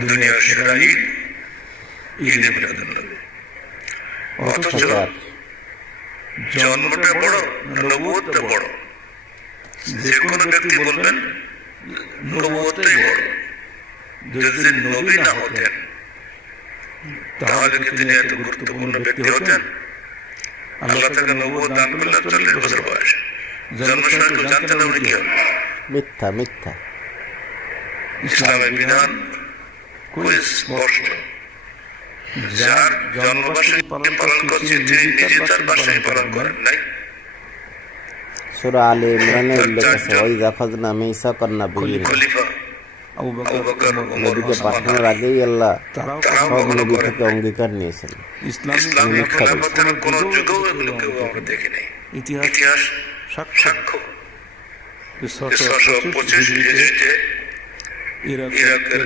দুনিয়ার সেরা ঈদ ঈদে মিলাদুন্নবী। অথচ জন্মটা বড়, নবুয়তটা বড়। যে কোনো ব্যক্তি বলবেন নবুয়তটাই বড়। যদি নবী না হতেন তাহলে কি তিনি এত গুরুত্বপূর্ণ ব্যক্তি হতেন? আল্লাহ তাকে নবুয়ত দান করলেন 40 বছর বয়সে। জন্মের সময় তো জানতেন উনি কি হবেন। মিথ্যা মিথ্যা। ইসলামের বিধান খুবই স্পষ্ট। যার জন্মবার্ষিকী পালন করছে তিনি নিজে তার বার্ষিকী পালন করেন নাই। সূরা আলে ইমরানে উল্লেখ আছে, ওয়াইযা আখাযনা মিসাকান নাবিয়্যিন। খলিফা আবু বকর, ওমর, নবীকে পাঠানোর আগেই আল্লাহ সব নবী থেকে অঙ্গীকার নিয়েছেন। ইসলামী খেলাফতের কোন যুগেও এগুলো কেউ আমরা দেখি নাই। ইতিহাস সাক্ষ্য 625 হিজরিতে ইরাকের